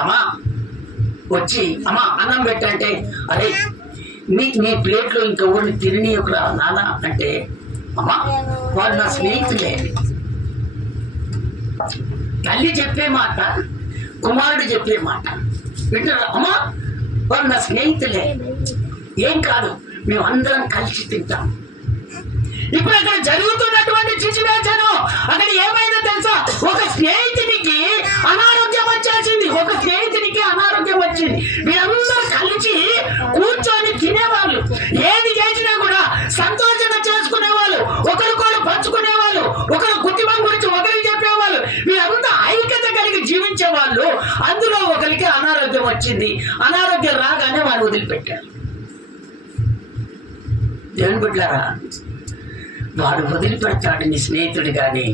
అమ్మా వచ్చి అమ్మా అన్నం పెట్టంటే అరే నీ ప్లేట్లో ఇంకా ఊరిని తిరిగి ఒకరా నాన్న అంటే అమ్మా వాళ్ళు నా స్నేహితులే. తల్లి చెప్పే మాట, కుమారుడు చెప్పే మాట వింటారా? అమ్మా వాళ్ళు నా స్నేహితులే, ఏం కాదు, మేమందరం కలిసి తింటాం. ఇప్పుడు అక్కడ జరుగుతున్నటువంటి సిచ్యువేషన్ అక్కడ ఏమైందో తెలుసా? ఒక స్నేహితునికి అనారోగ్యం వచ్చేసింది, ఒక స్నేహితునికి అనారోగ్యం వచ్చింది. వీరందరూ కలిసి కూర్చొని తినేవాళ్ళు, ఏది చేసినా కూడా సంతోషంగా చేసుకునేవాళ్ళు, ఒకరికొకరు పంచుకునేవాళ్ళు, ఒకరు కుటుంబం గురించి ఒకరికి చెప్పేవాళ్ళు, వీరంతా ఐక్యత కలిగి జీవించేవాళ్ళు. అందులో ఒకరికి అనారోగ్యం వచ్చింది, అనారోగ్యం రాగానే వాడు వదిలిపెట్టారు. దేవుని బిడ్డలారా, వాడు వదిలిపెడతాడు నీ స్నేహితుడు, కానీ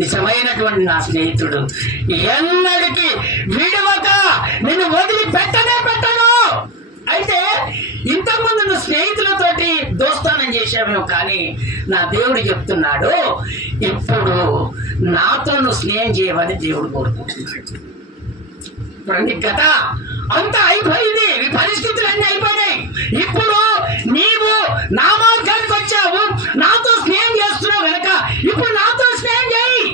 నిజమైనటువంటి నా స్నేహితుడు ఎన్నడికి విడవక నిన్ను వదిలిపెట్టనే పెట్టను. అయితే ఇంతకుముందు నువ్వు స్నేహితులతోటి దోస్తానం చేసావేమో, కానీ నా దేవుడు చెప్తున్నాడు ఇప్పుడు నాతో నువ్వు స్నేహం చేయమని దేవుడు కోరుకుంటున్నాడు. ఇప్పుడు గత అంతా అయిపోయింది, ఈ పరిస్థితులు అన్నీ అయిపోయినాయి. ఇప్పుడు నీవు నా మార్గానికి వచ్చావు, నాతో స్నేహం చేస్తున్నావు కనుక ఇప్పుడు నాతో స్నేహం చేయి.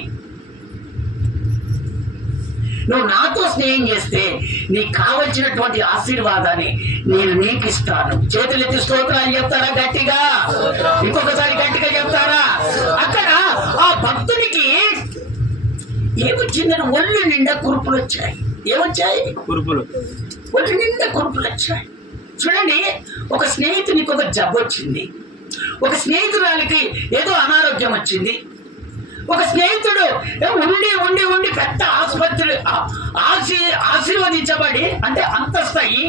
నువ్వు నాతో స్నేహం చేస్తే నీకు కావలసినటువంటి ఆశీర్వాదాన్ని నేను నీకు ఇస్తాను. చేతులెత్తి స్తోత్రాలు చెప్తారా గట్టిగా? ఇంకొకసారి గట్టిగా చెప్తారా? అక్కడ ఆ భక్తునికి ఏమొచ్చిందని ఒళ్ళు నిండా కురుపులు వచ్చాయి. ఏమొచ్చాయి? కురుపులు. ఒళ్ళు నిండా కురుపులు వచ్చాయి. చూడండి, ఒక స్నేహితునికి ఒక జబ్బు వచ్చింది, ఒక స్నేహితురాలికి ఏదో అనారోగ్యం వచ్చింది, ఒక స్నేహితుడు ఉండి ఉండి ఉండి పెద్ద ఆసుపత్రి ఆశీర్వదించబడి అంటే అంతస్తాయి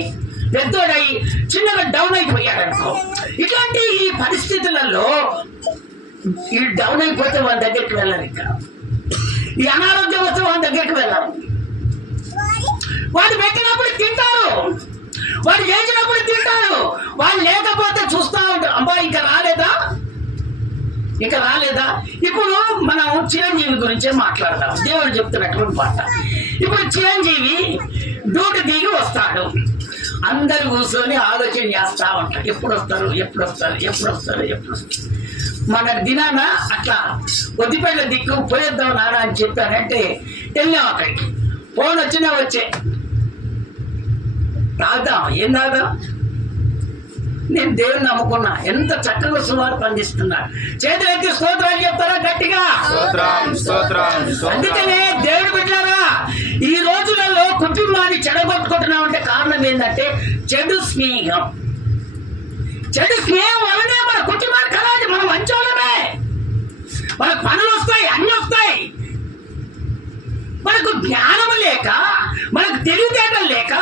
పెద్దోడయి చిన్నగా డౌన్ అయిపోయాడు అనుకో. ఇట్లాంటి ఈ పరిస్థితులలో ఈ డౌన్ అయిపోతే వాళ్ళ దగ్గరికి వెళ్ళాలి, ఇంకా ఈ అనారోగ్యం వస్తే వాళ్ళ దగ్గరికి వెళ్ళాలి. వాడు పెట్టినప్పుడు తింటారు, వాడు చేసినప్పుడు తింటారు, వాళ్ళు లేకపోతే చూస్తా ఉంటారు. అబ్బా ఇంకా రాలేదా, ఇంకా రాలేదా? ఇప్పుడు మనం చిరంజీవి గురించే మాట్లాడదాం. దేవుడు చెప్తున్నటువంటి మాట. ఇప్పుడు చిరంజీవి డ్యూటీ దిగి వస్తాడు, అందరు కూర్చొని ఆలోచన చేస్తా ఉంటారు, ఎప్పుడు వస్తారు ఎప్పుడు వస్తారు ఎప్పుడు వస్తారు ఎప్పుడు వస్తారు. మన దినాన అట్లా వద్దిపేట దిక్కు పోయేద్దాం నాన్న అని చెప్పానంటే వెళ్ళాం. అక్కడికి ఫోన్ వచ్చినా వచ్చే తాగుదాం, ఏం తాగుదాం? నేను దేవుని నమ్ముకున్నా, ఎంత చక్కగా సువార్త అందిస్తున్నా. చేతులెత్తి స్తోత్రాలు చెప్తారా గట్టిగా? అందుకనే దేవుడు బిడ్డలారా, ఈ రోజులలో కుటుంబాన్ని చెడగొట్టుకుంటున్నాం అంటే కారణం ఏంటంటే చెడు స్నేహం. చెడు స్నేహం వల్లనే మన కుటుంబాన్ని కలాలి. మనం మంచోళ్ళమే, మనకు పనులు వస్తాయి, అన్ని వస్తాయి. మనకు జ్ఞానం లేక, మనకు తెలివితేటలు లేక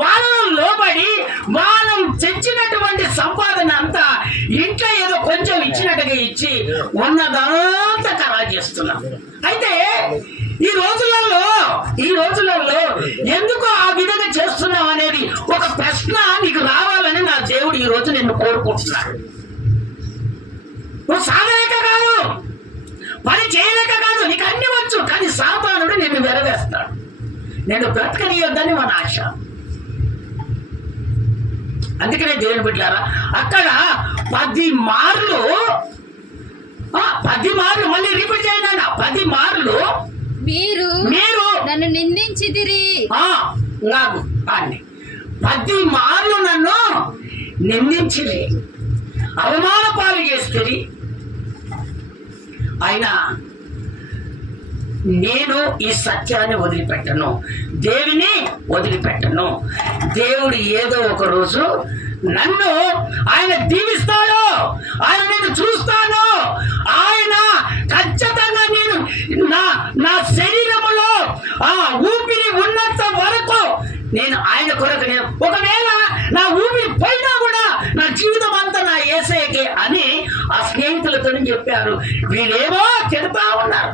వాళ్ళను లోబడి మనం తెచ్చినటువంటి సంపాదన అంతా ఇంట్లో ఏదో కొంచెం ఇచ్చినట్టుగా ఇచ్చి ఉన్నదంతా ఖరాబ్ చేస్తున్నాం. అయితే ఈ రోజులలో ఎందుకు ఆ విధంగా చేస్తున్నాం అనేది ఒక ప్రశ్న నీకు రావాలని నా దేవుడు ఈ రోజు నిన్ను కోరుకుంటున్నాడు. నువ్వు సాధలేక కాదు, పని చేయలేక కాదు, నీకు అన్ని వచ్చు, కానీ సాతానుడు నిన్ను వెరవేస్తాడు. నేను బ్రతకనియొద్దని మన ఆశ. అందుకనే దేవుని బిడ్డలారా, అక్కడ 10 మార్లు మళ్ళీ రిపీట్ చేయండి. 10 మార్లు మీరు నన్ను నిందించిదిరి. నాకు 10 మార్లు నన్ను నిందించిరి, అవమాన పాలు చేస్తుంది. అయినా నేను ఈ సత్యాన్ని వదిలిపెట్టను, దేవుని వదిలిపెట్టను. దేవుడు ఏదో ఒక రోజు నన్ను ఆయన దీవిస్తాడు, ఆయన నేను చూస్తాను. ఆయన ఖచ్చితంగా నేను నా శరీరములో ఆ ఊపిరి ఉన్నంత వరకు నేను ఆయన కొరకు, నేను ఒకవేళ నా ఊపిరి పోయినా కూడా నా జీవితం అంతా నా యేసయ్యకే అని ఆ స్నేహితులతో చెప్పారు. వీళ్ళేమో తిడతా ఉన్నారు.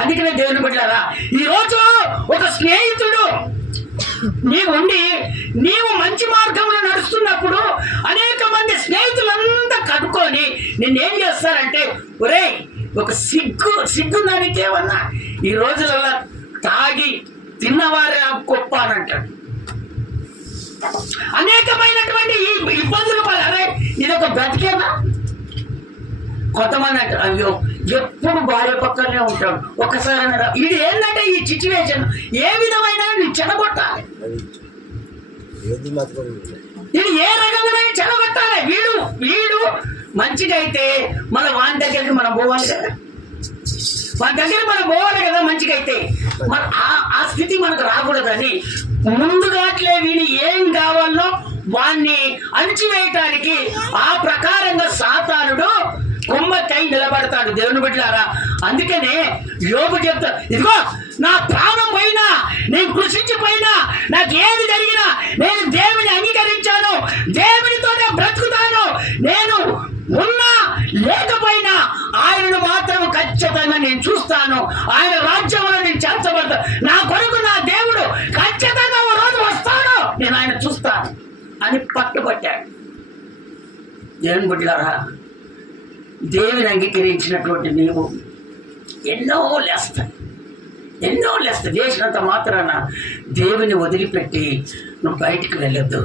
అందుకనే దేవుని బిడ్డలారా, ఈరోజు ఒక స్నేహితుడు నీవు మంచి మార్గంలో నడుస్తున్నప్పుడు అనేక మంది స్నేహితులంతా కట్టుకొని నిన్నేం చేస్తారంటే, ఒరేయ్ ఒక సిగ్గు దానికి ఏమన్నా ఈ రోజులలో ఉన్నవారు గొప్ప అని అంటాడు. అనేకమైనటువంటి ఈ ఇబ్బందులు అరే ఇదొక బ్రతికేనా? కొంతమంది అంటారు అయ్యో ఎప్పుడు భార్య పక్కనే ఉంటాడు, ఒక్కసారి ఇది ఏంటంటే ఈ సిచ్యువేషన్ ఏ విధమైన చెడగొట్టాలి, ఇది ఏ రకంగా చెడగొట్టాలి. వీడు మంచిగా అయితే మన వాని దగ్గరికి మనం పోవాలి కదా, మన దగ్గర మనం పోవాలి కదా మంచిగా అయితే. మన ఆ స్థితి మనకు రాకూడదని ముందుగాట్లే వీడు ఏం కావాలో వాణ్ణి అణిచివేయటానికి ఆ ప్రకారంగా సాతానుడు కుమ్మక్కై నిలబడతాడు. దేవుని బిడ్డలారా, అందుకనే యోబు చెప్తా, ఇదిగో నా ప్రాణం పోయినా, నేను కృషించిపోయినా, నాకు ఏది జరిగినా నేను దేవుని అంగీకరించాను, దేవునితోనే బ్రతుకుతాను. నేను ఉన్నా లేకపోయినా ఆయనను మాత్రం ఖచ్చితంగా నేను చూస్తాను, ఆయన రాజ్యంలో నేను చేర్చబడతాను, నా కొరకు నా దేవుడు ఖచ్చితంగా ఓ రోజు వస్తాడు, నేను ఆయన చూస్తాను అని పట్టుబట్టాడు. దేవుని బిడ్డలారా, దేవుని అంగీకరించినటువంటి నీవు ఎన్నో లేస్తాయి, చేసినంత మాత్రాన దేవుని వదిలిపెట్టి నువ్వు బయటికి వెళ్ళొద్దు.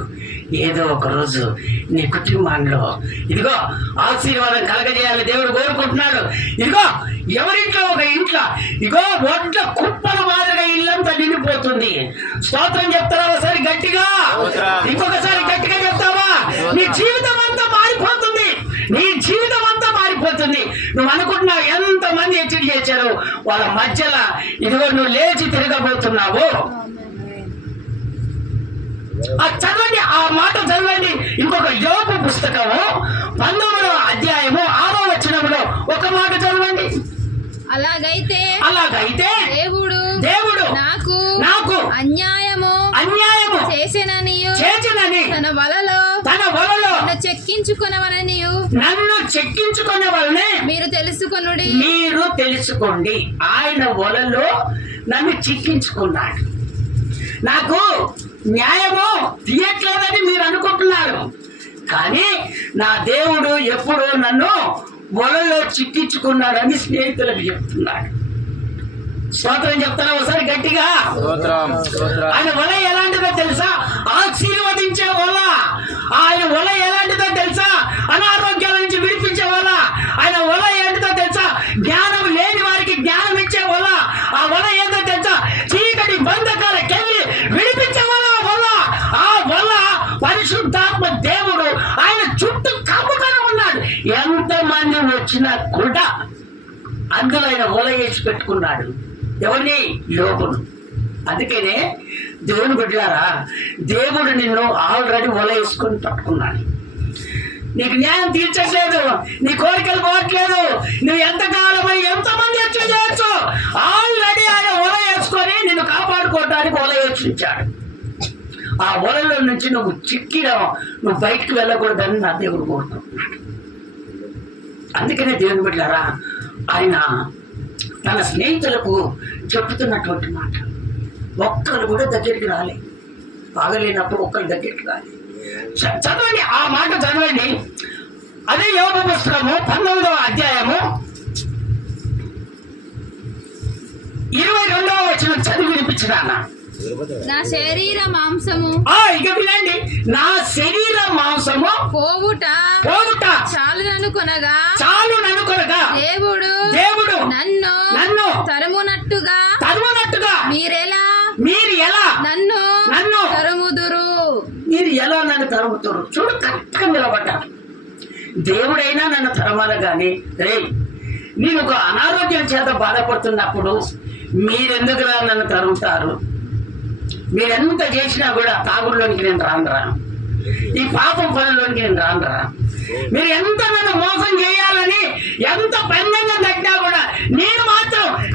ఏదో ఒక రోజు నీ కుటుంబంలో ఇదిగో ఆశీర్వాదం కలగజేయాలని దేవుడు కోరుకుంటున్నాడు. ఇదిగో ఎవరింట్లో ఒక ఇంట్లో ఇదిగో ఒంట్ల కుప్పల మాదిరిగా ఇల్లంతా నిండిపోతుంది. స్తోత్రం చెప్తారా ఒకసారి గట్టిగా, ఇంకొకసారి గట్టిగా చెప్తావా? నీ జీవితం అంతా మారిపోతుంది, నీ జీవితం అంతా మారిపోతుంది. నువ్వు అనుకుంటున్నావు ఎంతమంది హెచ్చరిక చేశారు, వాళ్ళ మధ్యలో ఇదిగో నువ్వు లేచి తిరగబోతున్నావు. చదవండి, ఆ మాట చదవండి. ఇంకొక యోబు పుస్తకము 19వ అధ్యాయము 6వ వచనములో ఒక మాట చదవండి. అలాగైతే దేవుడు నాకు అన్యాయము చేసినని తన వలలో నన్ను చెక్కించుకొనవలనే మీరు తెలుసుకోండి. ఆయన వలలో నన్ను చిక్కించుకున్నాడు. నాకు న్యాయము తీయట్లేదని మీరు అనుకుంటున్నారు, కానీ నా దేవుడు ఎప్పుడు నన్ను వలలో చిక్కించుకున్నాడని స్నేహితులకు చెప్తున్నాడు. స్తోత్రం చెప్తారా ఒకసారి గట్టిగా? ఆయన వల ఎలాంటిదో తెలుసా? ఆశీర్వదించే వల. ఆయన వల ఎలాంటిదో తెలుసా? అనారోగ్యాల నుంచి విడిపించే వల. ఆయన వల ఏంటిదో తెలుసా? జ్ఞానం లేని వారికి జ్ఞానం ఇచ్చే వల. ఆ వల ఏంటో తెలుసా? చీకటి బంధకాలకెళ్ళి విడిపించే వల. ఆ వల పరిశుద్ధాత్మ దేవుడు ఆయన చుట్టూ కమ్ముకొని ఉన్నాడు. ఎంతమంది వచ్చినా కూడా అందులో ఆయన వల వేసి పెట్టుకున్నాడు. ఎవరిని? యోబును. అందుకనే దేవుని బిడ్డలారా, దేవుడు నిన్ను ఆల్రెడీ వల వేసుకొని పట్టుకున్నాడు. నీకు న్యాయం తీర్చట్లేదు, నీ కోరికలు పోవట్లేదు, నువ్వు ఎంతకాలమై ఎంతమంది హత్య చేయొచ్చు, ఆల్రెడీ ఆయన వల వేసుకొని నిన్ను కాపాడుకోవడానికి వల వేసించాడు. ఆ వలలో నుంచి నువ్వు నువ్వు బయటికి వెళ్ళకూడదని నా దేవుడు కోరుకుంటున్నాడు. అందుకనే దేవుని బిడ్డలారా, ఆయన తన స్నేహితులకు చెప్తున్నటువంటి మాట, ఒక్కరు కూడా దగ్గరికి రాలే, బాగలేనప్పుడు ఒక్కరు దగ్గరికి రాలే. చదవండి, ఆ మాట చదవండి. అదే యోబు పుస్తకము 19వ అధ్యాయము 22వ వచనం చదివి వినిపించడానా? నా శరీర మాంసము ఇక వినండి, నా శరీర మాంసము పోవుట చాలుననుకొనగా దేవుడు నన్ను తరుమునట్టుగా మీరు ఎలా నన్ను తరుముదురు? మీరు ఎలా నన్ను తరుముతారు? చూడు, కరెక్ట్గా నిలబడ్డారు. దేవుడైనా నన్ను తరమాలి కానీ నేను ఒక అనారోగ్యం చేత బాధపడుతున్నప్పుడు మీరెందుకు నన్ను తరుగుతారు? మీరెంత చేసినా కూడా తాగుల్లోనికి నేను రానురా, ఈ పాపం పనుల్లోనికి నేను రానురా. మీరు ఎంత నన్ను మోసం చేయాలని ఎంత పెందంగా తగ్గినా కూడా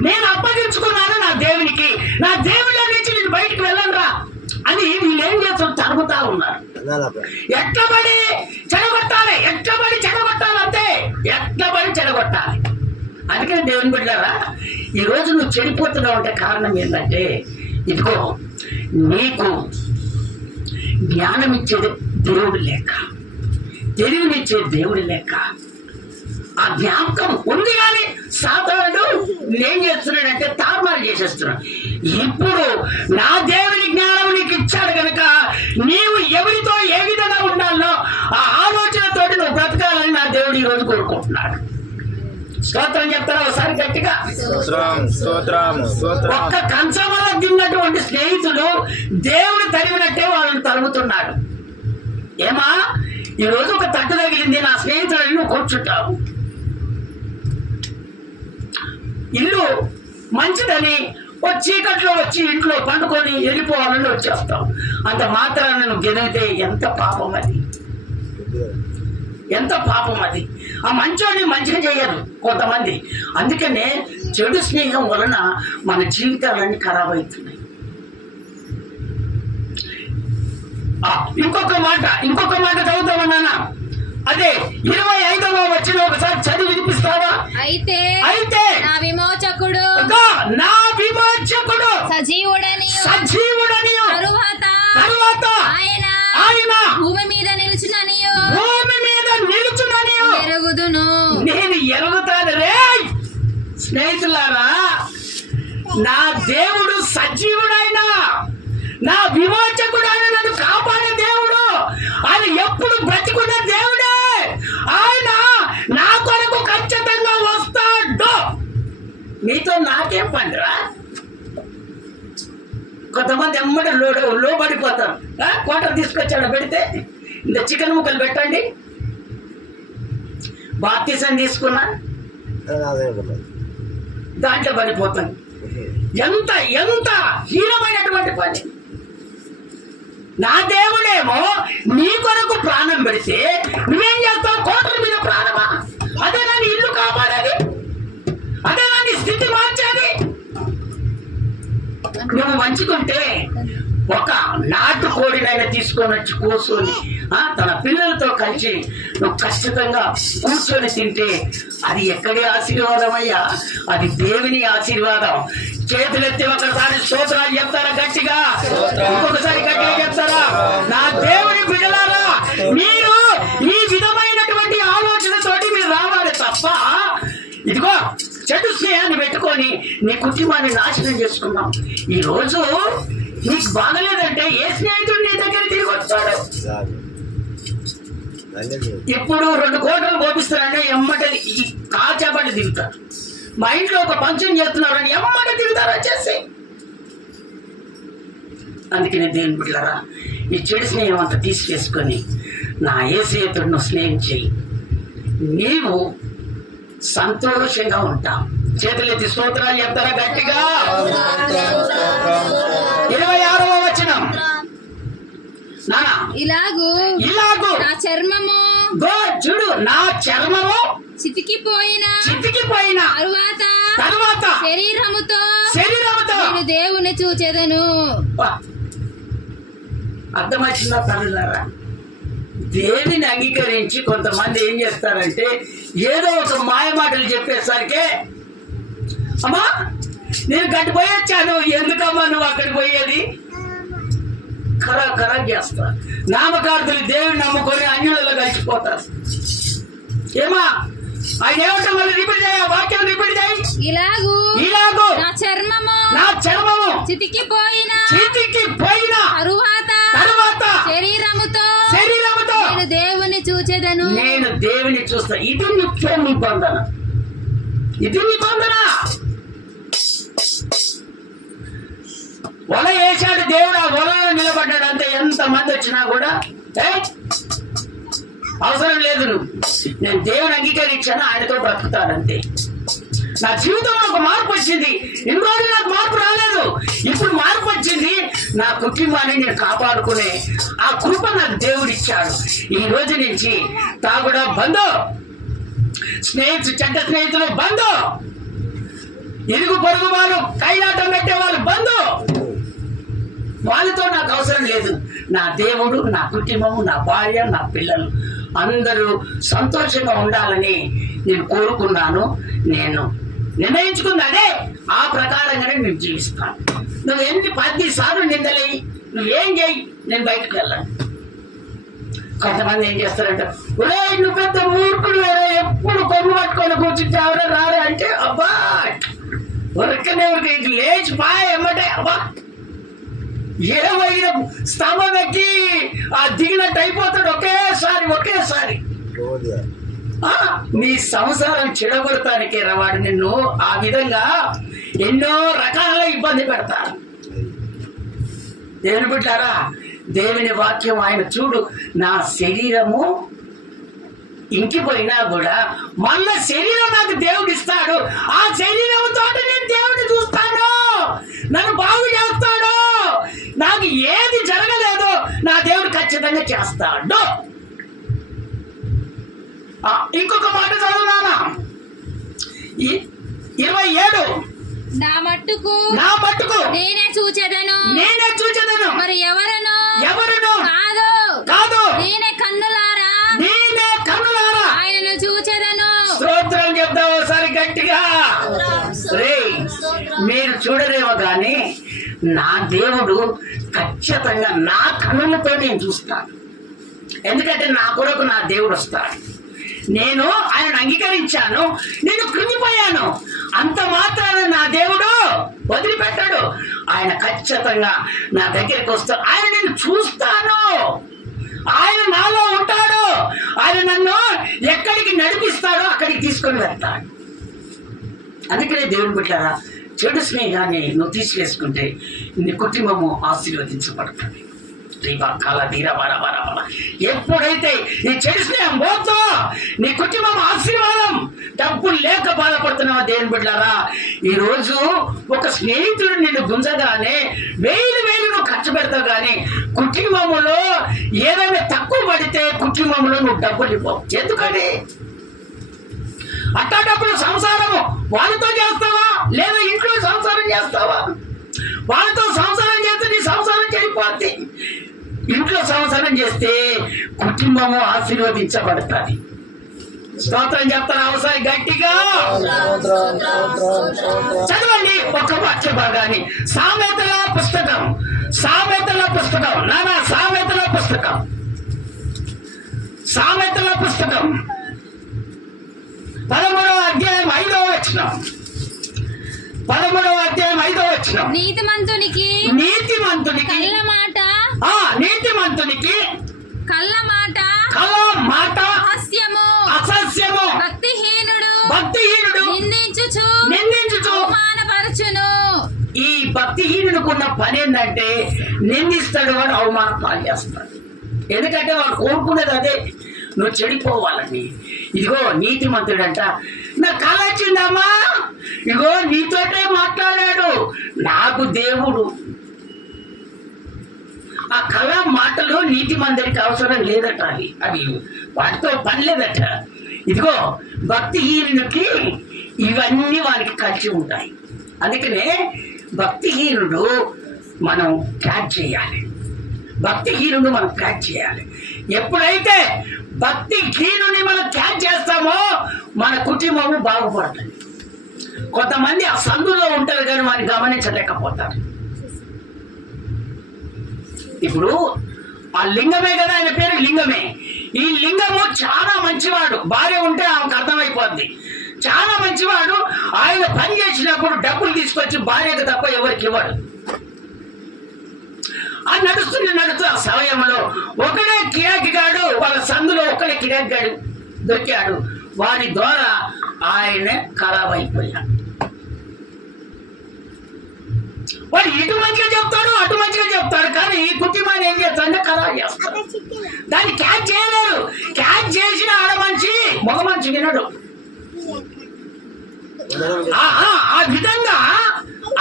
నేను అప్పగించుకున్నాను నా దేవునికి, నా దేవుళ్ళ నుంచి నేను బయటికి వెళ్ళనురా అని వీళ్ళు ఏం చేస్తారు? తరుగుతా ఉన్నారు. ఎట్లబడి చెడగొట్టాలి అంతే, ఎట్లబడి చెడగొట్టాలి. అందుకని దేవుని బిడ్డలారా, ఈరోజు నువ్వు చెడిపోతున్నావు అంటే కారణం ఏంటంటే, ఇదిగో నీకు జ్ఞానం ఇచ్చేది దేవుడు లేక, తెలివినిచ్చే దేవుడు లేక, ఆ జ్ఞాపకం ఉంది కానీ సాతానుడు ఏం చేస్తున్నాడంటే తారుమారు చేసేస్తున్నాడు. ఇప్పుడు నా దేవుని జ్ఞానం నీకు ఇచ్చాడు కనుక నీవు ఎవరితో ఏ విధంగా ఉండాలో ఆ ఆలోచనతోటి నువ్వు బ్రతకాలని నా దేవుడు ఈ రోజు కోరుకుంటున్నాడు. స్తోత్రం చెప్తారా ఒకసారి గట్టిగా? ఒక్క కంచంలో తిన్నటువంటి స్నేహితులు దేవుడు తరిమినట్టే వాళ్ళని తరుగుతున్నాడు. ఏమా ఈ రోజు ఒక తట్టు తగిలింది నా స్నేహితులని నువ్వు కూర్చుంటావు. ఇల్లు మంచిదని చీకట్లో వచ్చి ఇంట్లో పండుకొని వెళ్ళిపోవాలని వచ్చేస్తాం. అంత మాత్రాన నువ్వు గెలిగితే ఎంత పాపం అది, ఎంత పాపం అది. ఆ మంచోడిని మంచిగా చేయరు కొంతమంది. అందుకనే చెడు స్నేహం వలన మన జీవితాలన్నీ ఖరాబ్ అవుతున్నాయి. ఇంకొక మాట చదువుతామన్నా, అదే 25వ వచనం ఒకసారి చదివి వినిపిస్తావా? అయితే నా విమోచకుడు సజీవుడని తరువాత ఆయన భూమి మీద నిలుచుననియు ఎరుగుదును. నేను ఎరుగుతాను రే స్నేహితులారా. నా దేవుడు సజీవుడైనా, నా విమోచకుడైన నన్ను కాపాడే దేవుడు, ఆయన ఎప్పుడు బ్రతికున్న దేవుడే. ఆయన నా కొరకు ఖచ్చితంగా వస్తాడు. మీతో నాకేం పండురా? కొంతమంది ఎమ్మడి లోబడిపోతారు. కోట తీసుకొచ్చాడు పెడితే ఇంత చికెన్ ముక్కలు పెట్టండి, బాప్తిసం తీసుకున్నా దాంట్లో పడిపోతాను. ఎంత ఎంత హీనమైనటువంటి పని. నా దేవుడేమో నీ కొరకు ప్రాణం పెడితే నువ్వేం చేస్తావు? కోటల మీద ప్రాణమా? అదే నన్ను ఇల్లు కాపాడేది, అదే నన్ను స్థితి మార్చేది. నువ్వు మంచుకుంటే ఒక నాటు కోడినైనా తీసుకొని వచ్చి కూర్చొని తన పిల్లలతో కలిసి నువ్వు ఖచ్చితంగా కూర్చొని తింటే అది ఎక్కడి ఆశీర్వాదం అయ్యా? అది దేవుని ఆశీర్వాదం. చేతులెత్తి ఒకసారి స్తోత్రాలు చెప్తారా గట్టిగా? ఇంకొకసారి గట్టిగా చెప్తారా? నా దేవుని బిడ్డలారా, మీరు ఈ విధమైనటువంటి ఆలోచనతోటి మీరు రావాలి తప్ప ఇదిగో చెడు స్నేహాన్ని పెట్టుకొని నీ కుటుంబాన్ని నాశనం చేసుకున్నాం. ఈ రోజు నీకు బాగలేదంటే ఏ స్నేహితుడు నీ దగ్గర తిరిగి వస్తాడు? ఇప్పుడు 2 కోటలు కోపిస్తారంటే ఎమ్మటి కాచాబడి దిగుతారు. మా ఇంట్లో ఒక ఫంక్షన్ చేస్తున్నారని ఎమ్మటి దిగుతారు వచ్చేసి. అందుకనే దేవుని బిడ్డలారా, ఈ చెడు స్నేహం అంతా తీసివేసుకొని నా యేసయ్యతోడు నువ్వు స్నేహం చేయి, నీవు సంతోషంగా ఉంటాం. చేతులెత్తి స్తోత్రాలు చెప్తారా గట్టిగా? 26వ వచనం. ఇలాగు నా చర్మము చూడు, నా చర్మము చితికిపోయిన తరువాత శరీరముతో నేను దేవుని చూచెదను. అర్థమవుతుందా తల్లులారా? దేవిని అంగీకరించి కొంతమంది ఏం చేస్తారంటే ఏదో ఒక మాయ మాటలు చెప్పేసరికి, అమ్మా నేను గట్టి పోయి వచ్చాను, ఎందుకమ్మా నువ్వు అక్కడికి పోయేది? ఖరా చేస్తా. నామకార్థులు దేవుని నమ్ముకొని అన్యులలో కలిసిపోతారు. ఏమా ఆయన ఏమంటే మళ్ళీ రిపీట్ చేయ, వాక్యం రిపీట్ చేయి. ఇలాగు నా చర్మము చితికిపోయిన తరువాత శరీరముతో నేను దేవుని చూచెదను. నేను దేవుని చూస్తా. ఇది నిత్య నిబంధన. వల వేశాడు దేవుడు, ఆ వలలో నిలబడ్డాడు అంతే. ఎంత మంది వచ్చినా కూడా అవసరం లేదు, నేను దేవుని అంగీకరించాను, ఆయనతో బ్రతుకుతానంతే. నా జీవితంలో ఒక మార్పు వచ్చింది. ఇన్ని రోజులు నాకు మార్పు రాలేదు, ఇప్పుడు మార్పు వచ్చింది. నా కుటుంబాన్ని నేను కాపాడుకునే ఆ కృప నాకు దేవుడు ఇచ్చాడు. ఈ రోజు నుంచి తాగుడా బంధు, చెడ్డ స్నేహితులు బంధు, ఇరుగు పొరుగు వాళ్ళు కైలాటం పెట్టే వాళ్ళు బంధు. వాళ్ళతో నాకు అవసరం లేదు. నా దేవుడు, నా కుటుంబము, నా భార్య, నా పిల్లలు అందరూ సంతోషంగా ఉండాలని నేను కోరుకున్నాను. నేను నిర్ణయించుకుంది అదే, ఆ ప్రకారంగానే నేను జీవిస్తాను. నువ్వు ఎన్ని 10 సార్లు నిందలేయి, నువ్వేం చేయి, నేను బయటకు వెళ్ళాను. కొంతమంది ఏం చేస్తారంటే ఒరే నువ్వు పెద్ద మూర్ఖుడు వేరే ఎప్పుడు కొమ్ము పట్టుకొని కూర్చుంటే ఎవరో రారే అంటే అబ్బా ఉరకనే ఉరికి లేచి పాయ ఎమ్మటే అబ్బా ఏమైనా స్తంభం ఎక్కి ఆ దిగినట్టు అయిపోతాడు ఒకేసారి నీ సంసారం చెడగొడతానికి వాడు నిన్ను ఆ విధంగా ఎన్నో రకాల ఇబ్బంది పెడతారు. దేవుని బిడ్డారా, దేవుని వాక్యం ఆయన చూడు, నా శరీరము ఇంకిపోయినా కూడా మళ్ళా శరీరం నాకు దేవుడు ఇస్తాడు, ఆ శరీరంతో నేను దేవుడిని చూస్తాను, నన్ను బాగు చేస్తాడు, నాకు ఏది జరగలేదో నా దేవుడు ఖచ్చితంగా చేస్తాడు. ఇంకొక మాట చదువునా 27 నా మట్టుకు నేనే చూచెదను మరి ఎవరను కాదు నేనే కన్నులారా ఆయనను చూచెదను. స్తోత్రం చెప్తా ఒకసారి గట్టిగా. మీరు చూడరేమో గాని నా దేవుడు ఖచ్చితంగా నా కన్నులతో నేను చూస్తాను. ఎందుకంటే నా కొరకు నా దేవుడు వస్తాడు. నేను ఆయన అంగీకరించాను, నేను కృంగిపోయాను, అంత మాత్రాన నా దేవుడు వదిలిపెట్టాడు. ఆయన ఖచ్చితంగా నా దగ్గరికి వస్తాడు. ఆయన నేను చూస్తాను, ఆయన నాలో ఉంటాడు, ఆయన నన్ను ఎక్కడికి నడిపిస్తాడో అక్కడికి తీసుకొని వెళ్తాడు. అందుకనే దేవుని బిడ్డలారా, చెడు స్నేహాన్ని నువ్వు తీసివేసుకుంటే నీ కుటుంబము ఆశీర్వదించబడుతుంది. ఎప్పుడైతే నీ చెడు స్నేహం పోతో నీ కుటుంబం ఆశీర్వాదం. డబ్బులు లేక బాధపడుతున్నావా దేవుని బిడ్డలారా, ఈ రోజు ఒక స్నేహితుడు నిన్ను గుంజగానే వేలు నువ్వు ఖర్చు పెడతావు, కానీ కుటుంబంలో ఏదైనా తక్కువ పడితే కుటుంబంలో నువ్వు డబ్బులు ఇవ్వవు. ఎందుకని అట్టాటప్పుడు సంసారము వాళ్ళతో చేస్తావా లేదా ఇంట్లో సంసారం చేస్తావా? వాళ్ళతో సంసారం చేస్తే నీ సంసారం చెడిపోద్ది. ఇంట్లో సంసారం చేస్తే కుటుంబము ఆశీర్వదించబడుతుంది. స్తోత్రం చెప్తాను అవసరం గట్టిగా చదవండి ఒక వాక్య భాగాన్ని. సామెతల పుస్తకం సామెతల పుస్తకం 13వ అధ్యాయం 5వ వచనం. 13వ అధ్యాయం 5వ వచనం. నీతిమంతునికి కళ్ళ మాట అసహ్యము భక్తిహీనుడు నిందించుచు అవమానపరచును. ఈ భక్తిహీనుడుకున్న పని ఏంటంటే నిందిస్తాడు, వాడు అవమానం పాలు చేస్తాడు. ఎందుకంటే వాడు కోరుకునేది అదే, నువ్వు చెడిపోవాలని. ఇదిగో నీతిమంతుడంట, నా కళ వచ్చిందమ్మా, ఇదిగో నీతోటే మాట్లాడాడు నాకు దేవుడు. ఆ కళ మాటలు నీతి మందిరికి అవసరం లేదట, అవి వాటితో పని లేదట. ఇదిగో భక్తిహీనునికి ఇవన్నీ వానికి కలిసి ఉంటాయి. అందుకనే భక్తిహీనుడు మనం క్యాచ్ చేయాలి. ఎప్పుడైతే భక్తిహీనుని మనం క్యాచ్ చేస్తామో మన కుటుంబము బాగుపడుతుంది. కొంతమంది ఆ సందులో ఉంటారు కానీ వారిని గమనించలేకపోతారు. ఇప్పుడు ఆ లింగమే కదా, ఆయన పేరు లింగమే. ఈ లింగము చాలా మంచివాడు, భార్య ఉంటే ఆమెకు అర్థమైపోద్ది. చాలా మంచివాడు, ఆయన పని చేసినప్పుడు డబ్బులు తీసుకొచ్చి భార్యకు తప్ప ఎవరికి ఇవ్వడు. ఆ నడుస్తూ ఆ సమయంలో ఒకడే కిరాకిగాడు, వాళ్ళ సందులో ఒకడే కిరాకిగాడు దొరికాడు. వారి ద్వారా ఆయన ఖరాబ్ అయిపోయాడు. వాడు ఇటు మంచిగా చెప్తాడు, అటు మంచిగా చెప్తాడు, కానీ కుటుంబాన్ని ఏం చేస్తాడంటే ఖరాబ్ చేస్తాడు. దాన్ని క్యాచ్ చేయలేరు. క్యాచ్ చేసిన ఆడ మనిషి మగ మనిషి వినడు.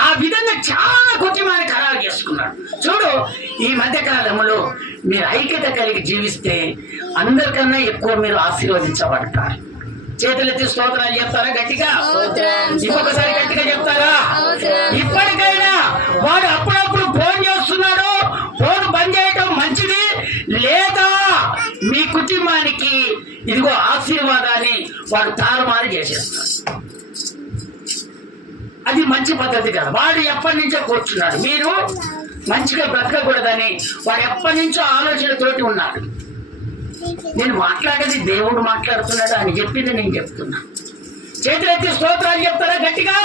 ఆ విధంగా చాలా కుటుంబాన్ని ఖరాబ్ చేసుకున్నాడు. చూడు, ఈ మధ్య కాలంలో మీరు ఐక్యత కలిగి జీవిస్తే అందరికన్నా ఎక్కువ మీరు ఆశీర్వదించబడతారు. చేతులెత్తి స్తోత్రాలు చెప్తారా గట్టిగా? ఇంకొకసారి గట్టిగా చెప్తారా? ఇప్పటికైనా వాడు అప్పుడప్పుడు ఫోన్ చేస్తున్నాడు, ఫోన్ బంద్ చేయటం మంచిది. లేదా మీ కుటుంబానికి ఇదిగో ఆశీర్వాదాన్ని వాడు తారుమారు చేసేస్తాడు. అది మంచి పద్ధతి కాదు. వాడు ఎప్పటి నుంచో కూర్చున్నాడు, మీరు మంచిగా బ్రతకకూడదని వాడు ఎప్పటి నుంచో ఆలోచనతోటి ఉన్నాడు. నేను మాట్లాడేది దేవుడు మాట్లాడుతున్నాడు అని చెప్పింది నేను చెప్తున్నా. చేతులెత్తి స్తోత్రాలు చెప్తారా గట్టిగా?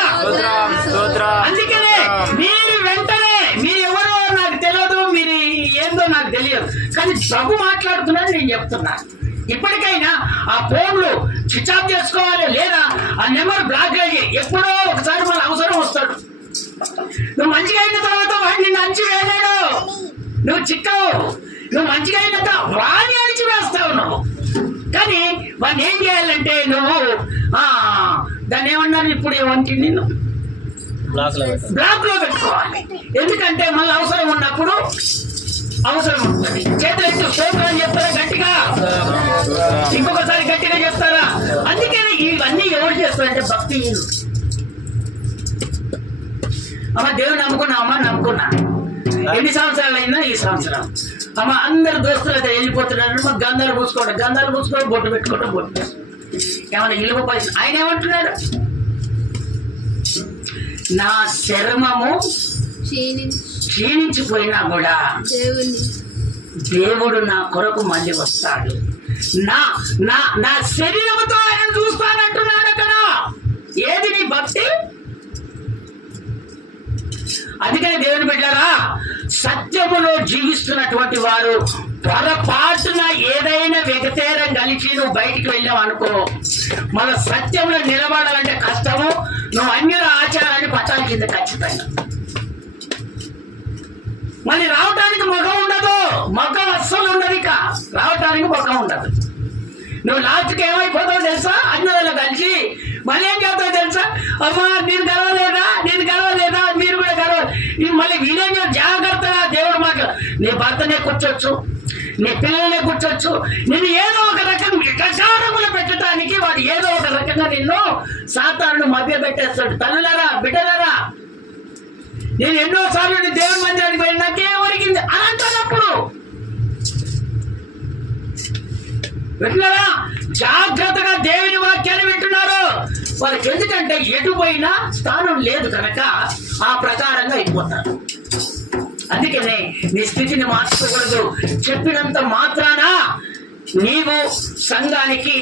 అందుకనే మీరు వెంటనే మీరు ఎవరో నాకు తెలియదు, మీరు ఏందో నాకు తెలియదు, కానీ ప్రభు మాట్లాడుతున్నాడు నేను చెప్తున్నా. ఇప్పటికైనా ఆ ఫోన్లు స్విచ్ ఆఫ్ చేసుకోవాలి, లేదా ఆ నెంబర్ బ్లాక్ అయ్యి ఎప్పుడో ఒకసారి మన అవసరం వస్తాడు. నువ్వు మంచిగా అయిన తర్వాత వాడిని నిన్ను అంచి వేయలేడు, నువ్వు చిక్కవు. నువ్వు మంచిగా అయినాక వాడిని అణిచి వేస్తావు నువ్వు. కానీ వాడిని ఏం చేయాలంటే నువ్వు దాన్ని ఏమన్నారు ఇప్పుడు ఏమంటే నేను బ్లాక్ లో పెట్టుకోవాలి. ఎందుకంటే మళ్ళీ అవసరం ఉన్నప్పుడు అవసరం ఉంటుంది. చేతులు ఎత్తి స్తోత్రాలు చెప్తారా గట్టిగా? ఇంకొకసారి గట్టిగా చెప్తారా? అందుకని ఇవన్నీ ఎవరు చేస్తారంటే భక్తిహీనులు. అమ్మ దేవుడు నమ్ముకున్నా, అమ్మ నమ్ముకున్నా, ఎన్ని సంవత్సరాలు అయినా ఈ సంవత్సరం అమ్మ అందరు దోస్తులు అయితే వెళ్ళిపోతున్నారు. మాకు గంధాలు పూసుకోవడం బొట్టు పెట్టుకోవడం, బొట్టు పెట్టుకోవడం ఏమైనా ఇలువ పైసలు. ఆయన ఏమంటున్నాడు? నా చర్మము క్షీణించిపోయినా కూడా దేవుడు నా కొరకు మళ్ళీ వస్తాడు, నా నా నా శరీరముతో ఆయన చూస్తానంటున్నాడు అక్కడ. ఏది నీ భక్తి? అందుకని దేవుని బిడ్డలారా, సత్యములో జీవిస్తున్నటువంటి వారు పొరపాటున ఏదైనా వెగతేరం కలిసి నువ్వు బయటికి వెళ్ళావు అనుకో, మన సత్యంలో నిలబడాలంటే కష్టము. నువ్వు అన్యుల ఆచారాన్ని పట్టాల్సింది ఖచ్చితంగా. మళ్ళీ రావటానికి ముఖం ఉండదు, ముఖం అస్సలు ఉండదు. ఇక రావటానికి ముఖం ఉండదు. నువ్వు లాస్ట్కి ఏమైపోతావు తెలుసా? అన్యులలో కలిసి మళ్ళీ ఏం చెప్తావు తెలుసా? అమ్మా నేను గెలవలేదా, మీరు కూడా గెలవాలి. మళ్ళీ వీళ్ళేం జాగ్రత్తగా దేవుడు మాట, నీ భర్తనే కూర్చోచ్చు, నీ పిల్లల్నే కూర్చోచ్చు, నేను ఏదో ఒక రకం వికారములు పెట్టడానికి వాడు ఏదో ఒక రకంగా నిన్ను సాతానుడు మధ్య పెట్టేస్తాడు. తల్లులారా, బిడ్డలారా, నేను ఎన్నోసార్లు దేవుని మందిరానికి వెళ్ళి నాకే ఒరిగింది అంటున్నప్పుడు వింటున్నారా? జాగ్రత్తగా దేవుని వాక్యాన్ని వింటున్నారు. వాళ్ళకి ఎందుకంటే ఎటు పోయినా స్థానం లేదు కనుక ఆ ప్రకారంగా అయిపోతారు. అందుకనే నీ స్థితిని మార్చుకోకూడదు. చెప్పినంత మాత్రాన నీవు సంఘానికి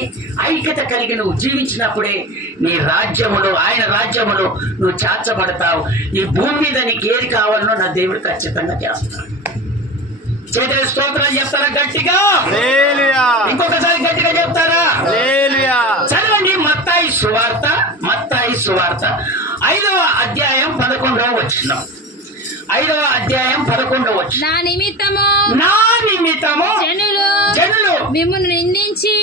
ఐక్యత కలిగి నువ్వు జీవించినప్పుడే నీ రాజ్యములో, ఆయన రాజ్యములో నువ్వు చేర్చబడతావు. ఈ భూమి మీద నీకు ఏది కావాలనో నా దేవుడు ఖచ్చితంగా చేస్తాడు. చేతుల స్తోత్రాలు చెప్తారా గట్టిగా? ఇంకొకసారి గట్టిగా చెప్తారా? చదవండి మత్తయి సువార్త 5వ అధ్యాయం 11వ వచనం. 5వ అధ్యాయం 11వ వచనం. నా నిమిత్తము జనులు మిమ్మును నిందించి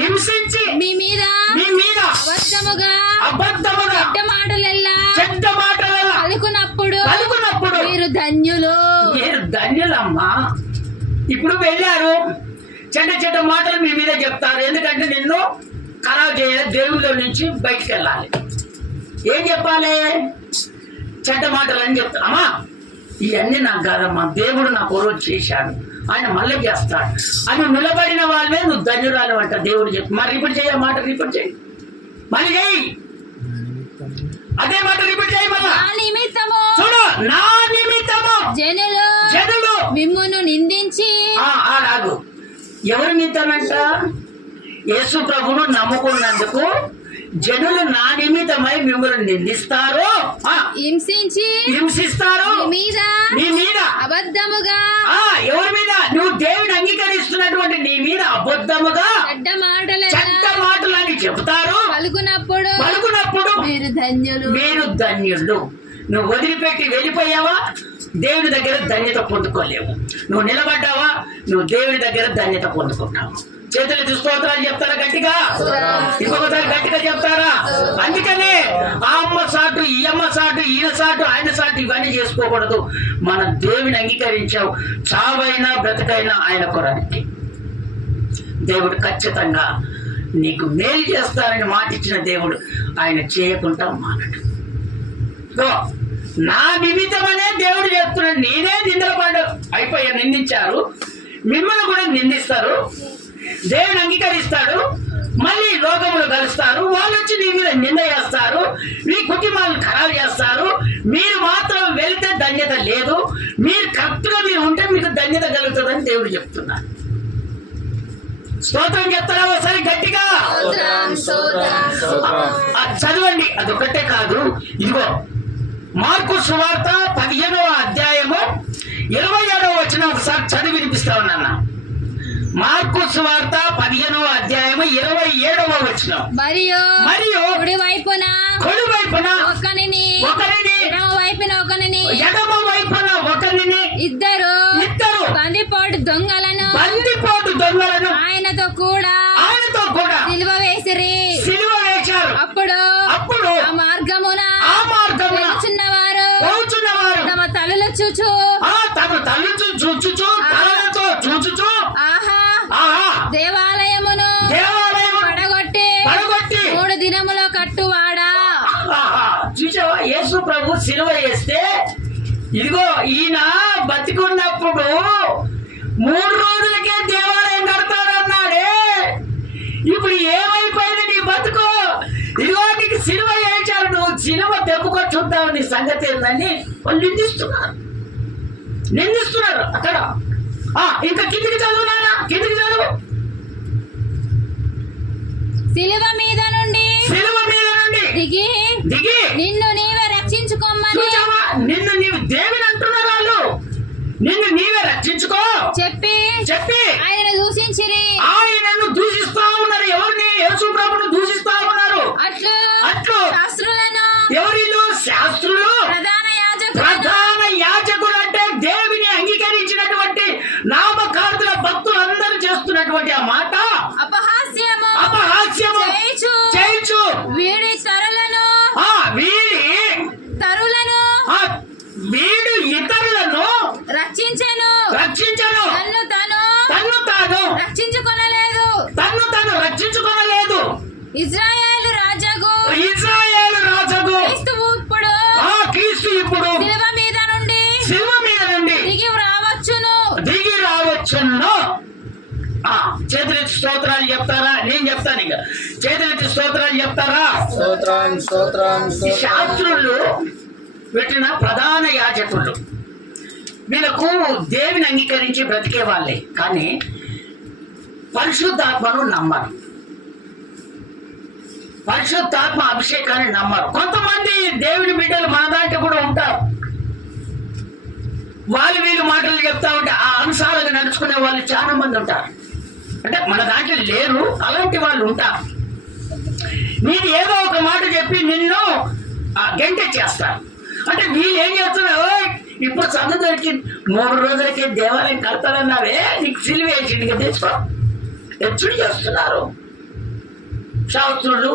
హింసించి మీ మీద అబద్ధముగా చెడ్డ మాటలెల్లా పలుకునప్పుడు మీరు ధన్యులమ్మా. ఇప్పుడు వెళ్ళారు, చెడ్డ మాటలు మీ మీద చెప్తారు. ఎందుకంటే నిన్ను ఖరాబ్ చేయాలి, దేవుళ్ళ నుంచి బయటికి వెళ్ళాలి. ఏం చెప్పాలి? చెడ్డ మాటలు అని చెప్తారు. అమ్మా ఇవన్నీ నాకు కాదమ్మా, దేవుడు నా పూర్వం చేశాడు, ఆయన మళ్ళీ చేస్తాడు అని నిలబడిన వాళ్ళే నువ్వు ధన్యురాలు అంట దేవుడు చెప్పి. మరి రిపీట్ చేయ మాట, రిపీట్ చేయి, మళ్ళీ చేయి, అదే మాట రిపీట్ చేయి మళ్ళా. చూడు, నా నిమిత్తము జనులు మిమ్మును నిందించి ఆగు. ఎవరి నిమిత్తమంట? యేసు ప్రభువును నమ్ముకున్నందుకు జనులు నా నిమిత్తమై మిమ్మల్ని నిందిస్తారు, హింసిస్తారు, నీ మీద అబద్ధముగా. ఎవరి మీద? నువ్వు దేవుని అంగీకరిస్తున్నటువంటి నీ మీద అబద్ధముగా చెడ్డ మాటలు అని చెబుతారు. పలుకునప్పుడు మీరు ధన్యులు. నువ్వు వదిలిపెట్టి వెళ్ళిపోయావా, దేవుని దగ్గర ధన్యత పొందుకోలేవు. నువ్వు నిలబడ్డావా, నువ్వు దేవుని దగ్గర ధన్యత పొందుకున్నావు. చేతులు స్తోత్రాలు చెప్తారా గట్టిగా? ఇంకొకసారి గట్టిగా చెప్తారా? అందుకనే ఆ అమ్మ సాటు, ఈ అమ్మ సాటు, ఈయన సాటు, ఆయన సాటు ఇవన్నీ చేసుకోకూడదు. మనం దేవుని అంగీకరించావు, చావైనా బ్రతకైనా ఆయన కొరకు. దేవుడు ఖచ్చితంగా నీకు మేలు చేస్తారని మాట ఇచ్చిన దేవుడు ఆయన చేయకుండా మానడు. నా నిమిత్తమనే దేవుడు చెప్తున్నాడు. నేనే నిందలపడ్డా అయిపోయా, నిందించారు, మిమ్మల్ని కూడా నిందిస్తారు. దేవుని అంగీకరిస్తాడు, మళ్ళీ లోకములు కలుస్తారు, వాళ్ళు వచ్చి నీ మీద నింద చేస్తారు, మీ కుటుంబాలను ఖరాబు చేస్తారు. మీరు మాత్రం వెళితే ధన్యత లేదు, మీరు కరెక్ట్గా మీరు ఉంటే మీకు ధన్యత కలుగుతుందని దేవుడు చెప్తున్నాడు. స్తోత్రం చెప్తారా ఒకసారి గట్టిగా? చదవండి. అదొకటే కాదు, ఇదిగో మార్కు సువార్త 15వ అధ్యాయము 27వ వచనం ఒకసారి చదివి వినిపిస్తా ఉన్నాను. మార్కు సువార్త 15వ అధ్యాయము 27వ వచనం. మరియు కుడి వైపున ఒకరిని ఎడమ వైపున ఒకరిని ఇద్దరు బందిపోటు దొంగలను ఆయనతో కూడా సిలువ వేశారు. అప్పుడు ఆ మార్గమున వెళుచున్నవారు తమ తలలు చూచు దేవాలయమును పడగొట్టి 3 దినములో కట్టువాడా. చూసావా, యేసు ప్రభు సిలువ వేస్తే ఇదిగో ఈయన బతికున్నప్పుడు 3 రోజులకే దేవాలయం కడతాడన్నాడే. ఇప్పుడు ఏమైపోయింది నీ బతుకు? ఇదిగో నీకు సిలువ వేయించారు, నువ్వు సిలువ తెప్పుకొని చూద్దావు, నీ సంగతి ఏందని వాళ్ళు నిందిస్తున్నారు అక్కడ. ఇంకా కిందికి చదువునారా, కిందికి చదువు. సిలువ మీద నుండి దిగి నిన్ను నీవే రక్షించుకోమని, నిన్ను నీవు దేవుని అంటున్నారు వాళ్ళు, నిన్ను నీవే రక్షించుకో చెప్పి ఆయనను దూషిస్తా ఉన్నారు. ఎవరిని? యేసు ప్రభువును దూషిస్తా ఉన్నారు. అట్లు శాస్త్రులను, ఎవరిలో శాస్త్రులు, ప్రధాన యాజకులు అంటే దేవుని అంగీకరించినటువంటి నామకార్థుల భక్తులు అందరూ చేస్తున్నటువంటి ఆ మాట అపహాస్యము చేయించు. వీడి వీడు ఇతరులను రక్షించను, తన్ను తాను రక్షించుకొనలేదు. ఇజ్రాయేలు రాజగు క్రీస్తు ఇప్పుడు శిలువ మీద నుండి దిగి రావచ్చును. చేతులెత్తి స్తోత్రాలు చెప్తారా? నేను చెప్తాను. ఇక చేతులెత్తి స్తోత్రాలు చెప్తారా? శాస్త్రులు పెట్టిన ప్రధాన యాజకులు వీళ్ళకు దేవుని అంగీకరించి బ్రతికే వాళ్ళే, కానీ పరిశుద్ధాత్మను నమ్మరు, పరిశుద్ధాత్మ అభిషేకాన్ని నమ్మరు. కొంతమంది దేవుని బిడ్డలు మన దాంట్లో కూడా ఉంటారు. వీళ్ళు మాటలు చెప్తా ఉంటే ఆ అంశాలకు నడుచుకునే వాళ్ళు చాలా మంది ఉంటారు. అంటే మన దాంట్లో లేరు, అలాంటి వాళ్ళు ఉంటారు. మీరు ఏదో ఒక మాట చెప్పి నిన్ను గంటె చేస్తారు. అంటే వీళ్ళు ఏం చేస్తున్నారు? ఇప్పుడు సందు దొరికి 3 రోజులకే దేవాలయం కడతారన్నావే, నీకు సిలువ వేసి తెచ్చుకో, హెచ్చుడు చేస్తున్నారు. శాస్త్రులు,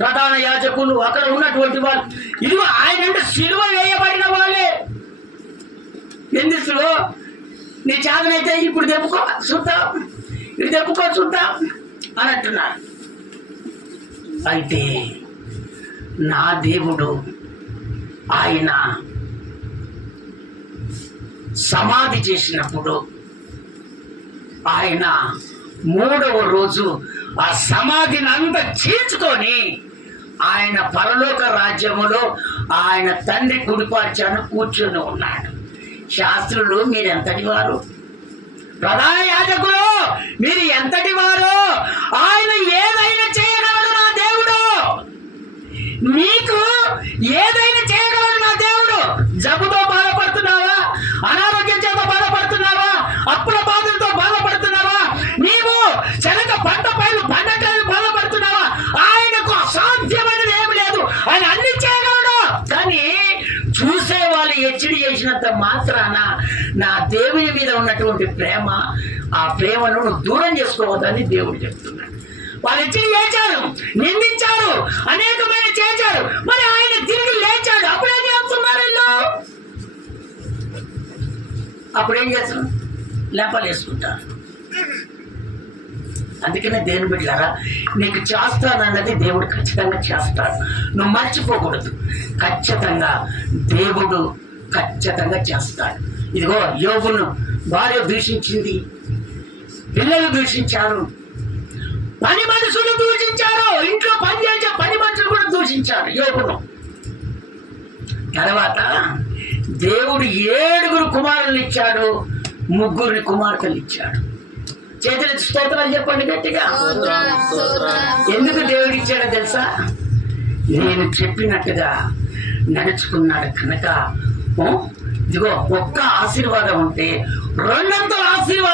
ప్రధాన యాజకులు, అక్కడ ఉన్నటువంటి వాళ్ళు, ఇదిగో ఆయన అంటే సిలువ వేయబడిన వాళ్ళే. ఎందుకు నీ చేతనైతే ఇప్పుడు తెప్పుకో చూద్దాం, ఇది తెప్పుకో చూద్దాం అని అంటున్నాడు. అయితే నా దేవుడు ఆయన సమాధి చేసినప్పుడు ఆయన 3వ రోజు ఆ సమాధిని అంతా చీల్చుకొని ఆయన పరలోక రాజ్యములో ఆయన తండ్రి కుడిపార్చాను కూర్చొని ఉన్నాడు. శాస్త్రులు మీరు ఎంతటి వారు? ప్రధాన యాజకులు మీరు ఎంతటి వారు? ఆయన ఏదైనా చేయగలడు నా దేవుడు, నీకు ఏదైనా చేయగలడు నా దేవుడు. జబ్బుతో బాధపడుతున్నావా? అనారోగ్యం చేత బాధపడుతున్నావా? అప్పుల బాధలతో బాధపడుతున్నావా? నీవు శనగ పంట పైన పండకాయలు బాధపడుతున్నావా? ఆయనకు అసాధ్యమైనది ఏమి లేదు, ఆయన అన్ని చేయగలడు. కానీ చూసే వాళ్ళు హెచ్చడి చేసినంత మాత్రాన నా దేవుని మీద ఉన్నటువంటి ప్రేమ, ఆ ప్రేమను నువ్వు దూరం చేసుకోవద్దని దేవుడు చెప్తున్నాడు. వాళ్ళు హెచ్చడి చేశారు, నిందించారు, అనేకమైన చేశారు, మరి ఆయన తిరిగి లేచాడు. అప్పుడేం చేస్తున్నారు వీళ్ళు? అప్పుడేం చేస్తారు? లేపాలు వేసుకుంటారు. అందుకనే దేవుని బిడ్డలారా, నీకు చేస్తానన్నది దేవుడు ఖచ్చితంగా చేస్తాడు. నువ్వు మర్చిపోకూడదు. ఖచ్చితంగా దేవుడు ఖచ్చితంగా చేస్తాడు. ఇదిగో యోబును భార్య దూషించింది, పిల్లలు దూషించారు, పని మనుషులు దూషించారు, ఇంట్లో పనిచేసే పని మనుషులు కూడా దూషించారు యోబును. తర్వాత దేవుడు 7 కుమారులు ఇచ్చాడు. ముగ్గురిని కుమార్తెలు ఇచ్చాడు. చేతుల స్తోత్రాలు చెప్పండి గట్టిగా. ఎందుకు దేవుడు ఇచ్చాడో తెలుసా? నేను చెప్పినట్టుగా నడుచుకున్నాడు కనుక. ఇదిగో ఒక్క ఆశీర్వాదం ఉంటే రెండంతల ఆశీర్వాదం